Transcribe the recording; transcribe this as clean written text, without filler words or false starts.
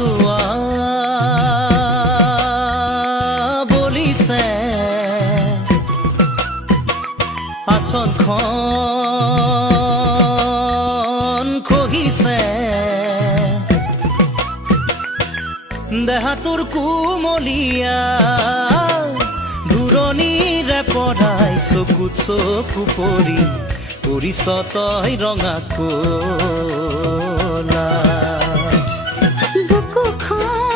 চোৱা বলিছে আসনখন খহিছে দেহাটোৰ কুমলীয়া ঘূৰণিৰে পৰাই চকুত চকু পৰি পৰিছ তই ৰঙা কলা বুকুখন